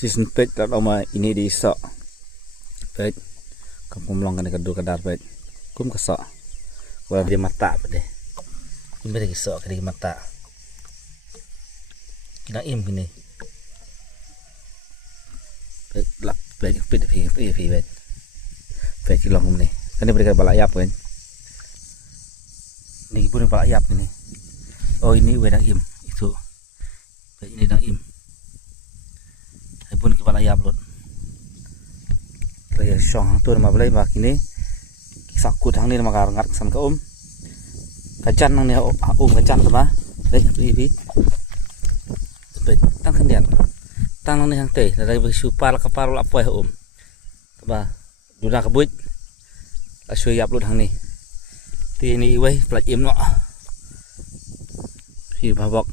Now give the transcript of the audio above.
season pet kat oma ini di isak pet kampung melong kan kedua kadar pet kum kesak wala dia mata pet kum beri isak kali mata kena im gini pet lap pet pet pet kilong kum ni kan dia beri balak yap kan ini pun balak yap ini oh ini wedang im itu pet ini dang im pun kepala ayam lot. Raya song tu nama belai mak ini sakut hang ni nama karangat kesan ke kacan nang ni kacan tu bah. Baik ibi. Baik tang kendian. Tang nang ni hang teh dari supar kapar apa ya Tu bah. Duda kebut. Asyui yap lot hang ni. Ti ni wei pelaj im no. Si babak.